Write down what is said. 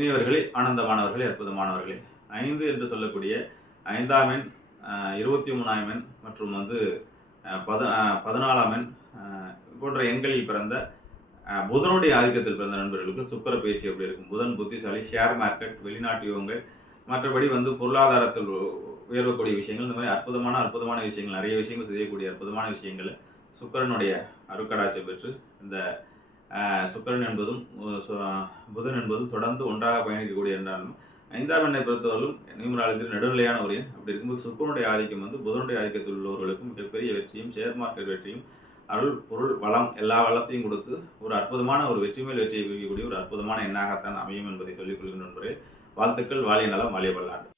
இனியவர்களே, ஆனந்தமானவர்களே, அற்புதமானவர்களே, 5 என்று சொல்லக்கூடிய 5ஆம் எண், 23ஆம் எண் மற்றும் 14ஆம் எண் போன்ற எண்களில் பிறந்த புதனுடைய ஆதிக்கத்தில் பிறந்த நண்பர்களுக்கு சுக்கிர பயிற்சி எப்படி இருக்கும்? புதன் புத்திசாலி, ஷேர் மார்க்கெட், வெளிநாட்டு யோகங்கள், மற்றபடி பொருளாதாரத்தில் உயர்வக்கூடிய விஷயங்கள், இந்த மாதிரி அற்புதமான விஷயங்கள், நிறைய விஷயங்கள் செய்யக்கூடிய அற்புதமான விஷயங்கள் சுக்கிரனுடைய அருட்கடாட்சியம் பெற்று இந்த சுக்கிரன் என்பதும் புதன் என்பதும் தொடர்ந்து ஒன்றாக பயணிக்கக்கூடிய என்றாலும் 5ஆம் எண்ணை பொறுத்தவரையும் நியூமராலஜியில் நடுநிலையான ஒரு எண். அப்படி இருக்கும்போது சுக்கிரனுடைய ஆதிக்கம் புதனுடைய ஆதிக்கத்தில் உள்ளவர்களுக்கும் மிகப்பெரிய வெற்றியும், ஷேர் மார்க்கெட் வெற்றியும், அருள் பொருள் வளம் எல்லா வளத்தையும் கொடுத்து ஒரு அற்புதமான ஒரு வெற்றி மேல் வெற்றியை குறிக்கக்கூடிய ஒரு அற்புதமான எண்ணாகத்தான் அமையும் என்பதை சொல்லிக் கொள்கின்ற நண்பர்களே. வாழ்த்துக்கள். வாழிய நலம், வாழிய பல்லாண்டு.